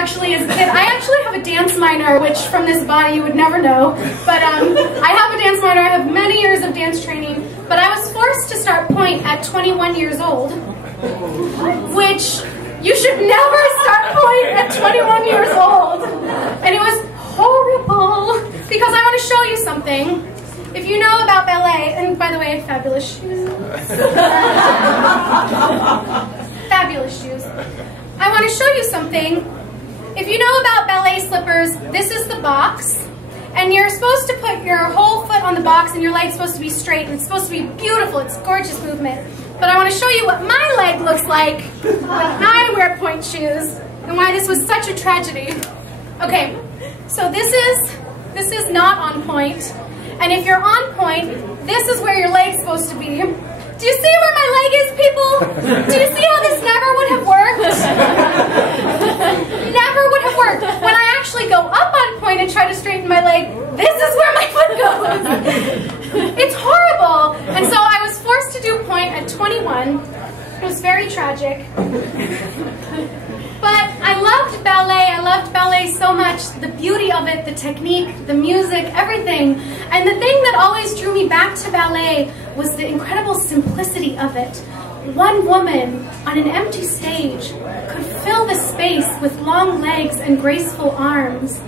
actually as a kid. I actually have a dance minor, which from this body you would never know. But I have a dance minor. I have many years of dance training. But I was forced to start pointe at 21 years old, which you should never start pointe at 21 years old. And it was horrible because I want to show you something. If you know about ballet, and by the way, fabulous shoes. Fabulous shoes. I want to show you something. If you know about ballet slippers, this is the box. And you're supposed to put your whole foot on the box and your leg's supposed to be straight. And it's supposed to be beautiful. It's gorgeous movement. But I want to show you what my leg looks like when I wear pointe shoes and why this was such a tragedy. Okay, so this is not on pointe. And if you're on pointe, this is where your leg's supposed to be. Do you see where my leg is, people? Do you see how this never would have worked? Never would have worked. When I actually go up on pointe and try to straighten my leg, this is where my foot goes. It's horrible. And so I was forced to do pointe at 21. It was very tragic. But I loved ballet. I loved ballet so much. The beauty of it, the technique, the music, everything. And the thing that always drew me back to ballet was the incredible simplicity of it. One woman on an empty stage could fill the space with long legs and graceful arms.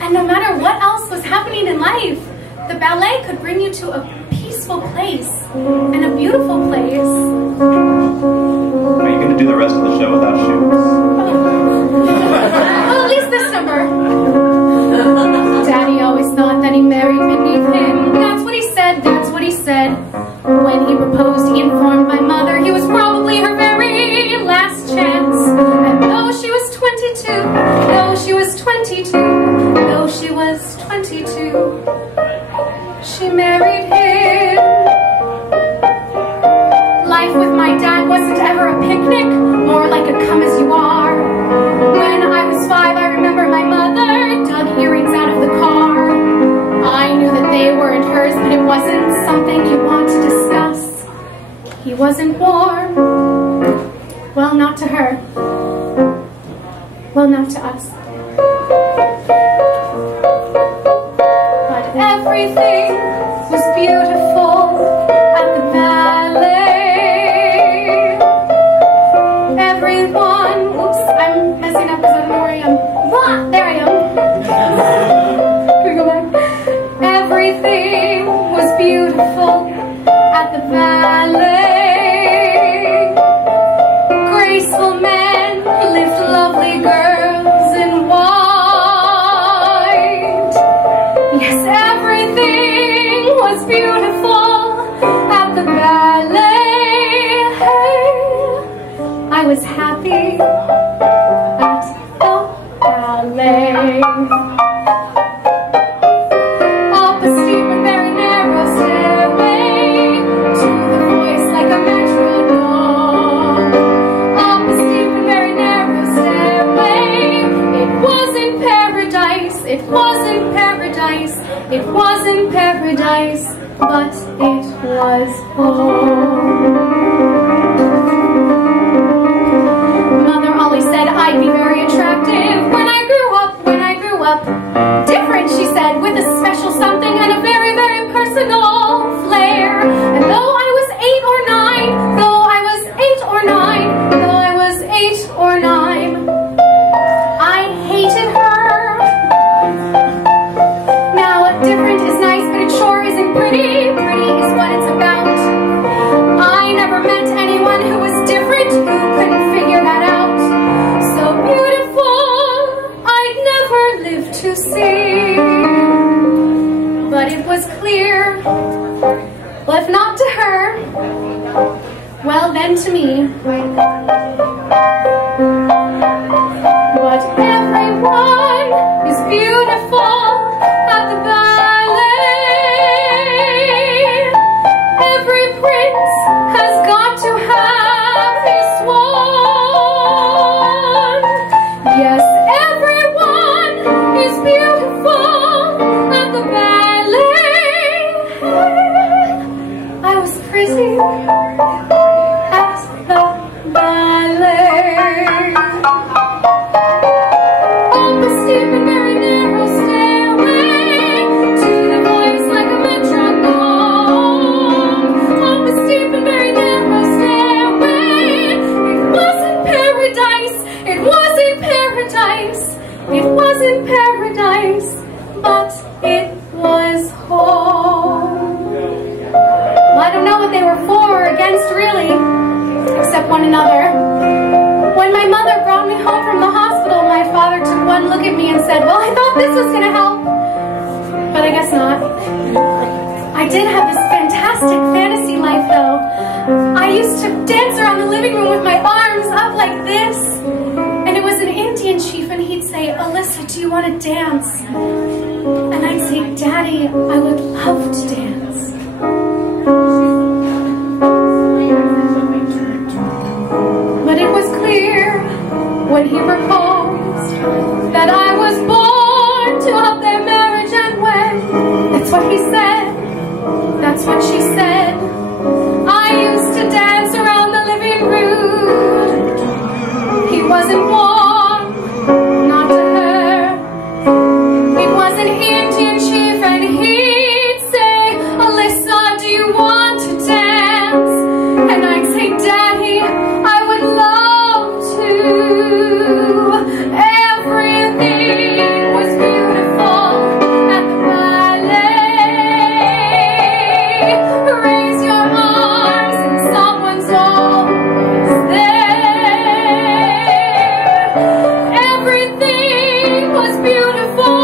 And no matter what else was happening in life, the ballet could bring you to a peaceful place and a beautiful place. Are you going to do the rest of the show without shoes? Well, at least this number. Daddy always thought that he married beneath him. That's what he said, that's what he said. When he proposed, he informed my mother he was probably her very last chance. And though she was 22, though she was 22, though she was 22, she married him. Life with my dad wasn't ever a picnic, more like a come as you are. When I was 5, I remember my mother dug earrings out of the car. I knew that they weren't hers, but it wasn't something you want to discuss. He wasn't warm. Well, not to her. Well, not to us. But everything was beautiful at the ballet. Everyone, oops, I'm messing up because I don't know where I am. Ah, there I am. Can we go back? Everything was beautiful at the ballet. Graceful men lift lovely girls in white. Yes, everything was beautiful at the ballet. I was happy at the ballet. Up a steep and very narrow stairway to the voice like a metronome. Up a steep and very narrow stairway. It wasn't paradise, it wasn't paradise, it wasn't paradise, but it was home. Mother always said I'd be very attractive when I grew up, different, she said, with a special something and a very, very personal flair. And though I was 8 or 9, though I was 8 or 9, though I was 8 or 9, I hated her. Now, different is nice, but it sure isn't pretty. Pretty is what it's about. I never met anyone who was different, who couldn't figure that out. So beautiful, I'd never live to see. But it was clear, well, if not to her, well then to me. But everyone is beautiful at the ballet. Every prince has got to have his swan. Yes, everyone is beautiful at the ballet. I was crazy at the ballet. It wasn't paradise, but it was home. Well, I don't know what they were for or against, really, except one another. When my mother brought me home from the hospital, my father took one look at me and said, well, I thought this was going to help. But I guess not. I did have this fantastic fantasy life, though. I used to dance around the living room with my arms up like this. And it was an Indian chief, and he'd say, Alyssa, do you want to dance? And I'd say, Daddy, I would love to dance. But it was clear when he proposed that I was born to help their marriage and wed. That's what he said. That's what she said. I used to dance around the living room. He wasn't warm, not to her. It was an Indian chief, and he'd say, Alyssa, do you want to dance? And I'd say, Daddy, I would love to. Everything was beautiful at the ballet. Raise your arms and someone's always there. Everything was beautiful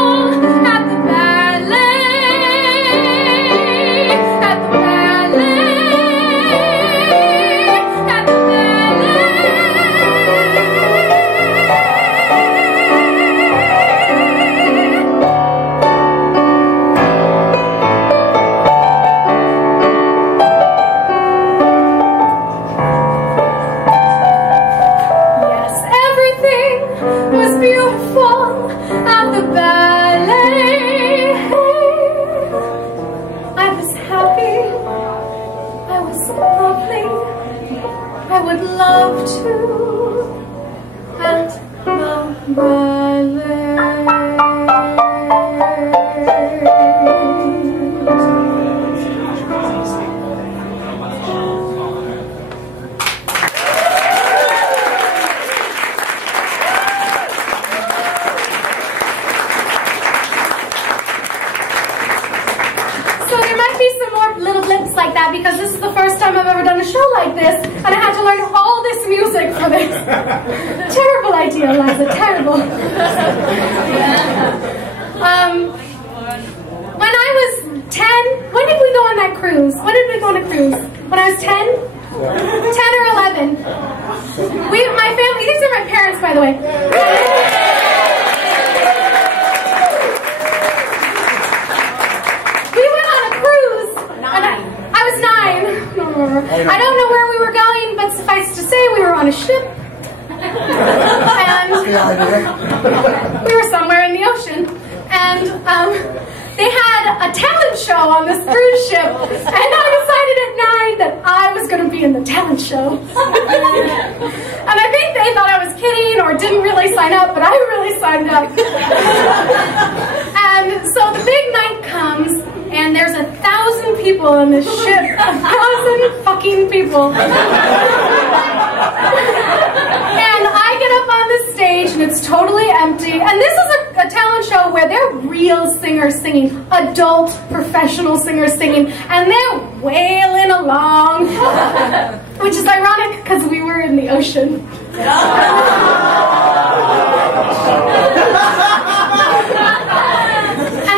at the ballet. At the ballet. At the Yes, everything was beautiful at the ballet. I was happy. I was lovely. I would love to at the ballet. So there might be some more little blips like that, because this is the first time I've ever done a show like this, and I had to learn all this music for this. Terrible idea, Liza, terrible. When I was 10, when did we go on that cruise? When did we go on a cruise? When I was 10? 10 or 11. My family, these are my parents, by the way. We went on a cruise. I was 9. I don't know where we were going, but suffice to say, we were on a ship. And we were somewhere in the ocean. And they had a talent show on this cruise ship. And I decided at 9 that I was going to be in the talent show. And I think they thought I was kidding or didn't really sign up, but I really signed up. And so the big night comes, and there's 1,000 people on this ship. 1,000 fucking people. And I get up on the stage, and it's totally empty. And this is a talent show where they're real singers singing, adult professional singers singing, and they're wailing along, which is ironic because we were in the ocean. And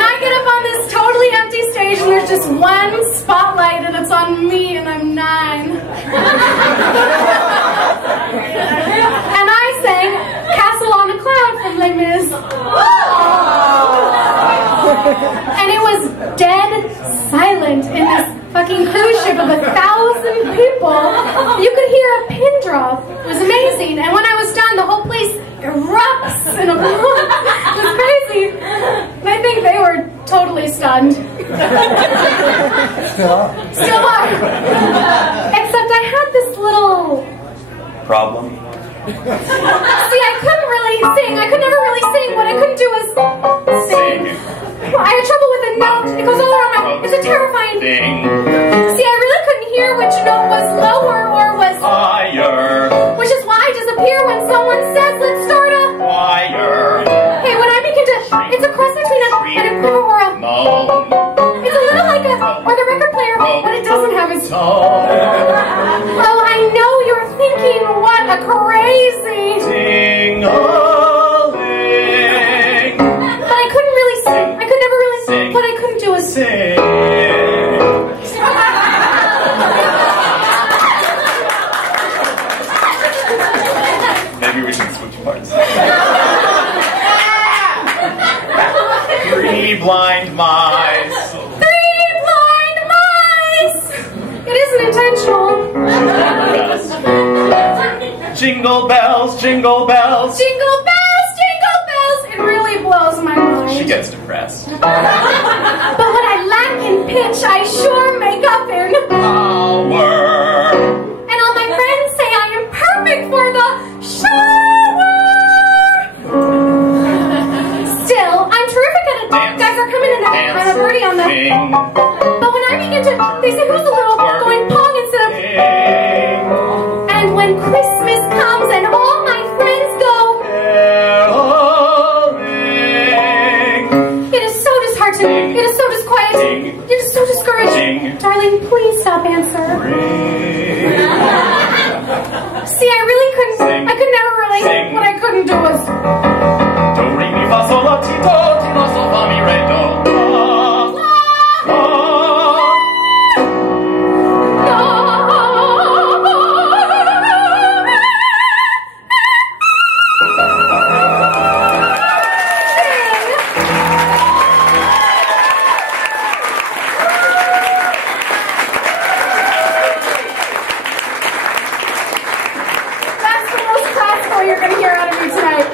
I get up on this totally empty stage, and there's just one spotlight, and it's on me, and I'm 9. And I sang Castle on a Cloud from Les Mis. And it was dead silent in this fucking cruise ship of 1,000 people. You could hear a pin drop. It was amazing. And when I was done, the whole place erupts in applause. It was crazy. And I think they were totally stunned. Still are. Except I had this little Problem? See, I couldn't really sing. I could never really sing. What I couldn't do was sing. I had trouble with a note. It goes all around my... It's a terrifying... Sing. See, I really couldn't hear which note was lower or was... Higher. Which is why I disappear when someone says, let's start a... Higher. Hey, Daisy. Ting-a-ling. But I couldn't really sing. I could never really sing. What I couldn't do is Sing. Maybe we should switch parts. 3 blind mice. 3 blind mice. It isn't intentional. Jingle bells, jingle bells. Jingle bells, jingle bells. It really blows my mind. She gets depressed. But what I lack in pitch, I sure make up in Power. And all my friends say I am perfect for the shower. Still, I'm terrific at it. Dance. Guys are coming in and I'm a birdie on the. Sing. But when I begin to, they say who's the little going pong instead of. Sing. And when Christmas comes and all my friends go, Caroling. it is so disheartening. It is so disquieting. It is so discouraging. Darling, please stop answer. Ring. See, I really couldn't. Sing. I could never really. Sing. What I couldn't do was. Do, re, mi, fa, sol, la, ti, do, ti, do, sol, fa, mi, re, do. La, That's the most classical you're going to hear out of me tonight.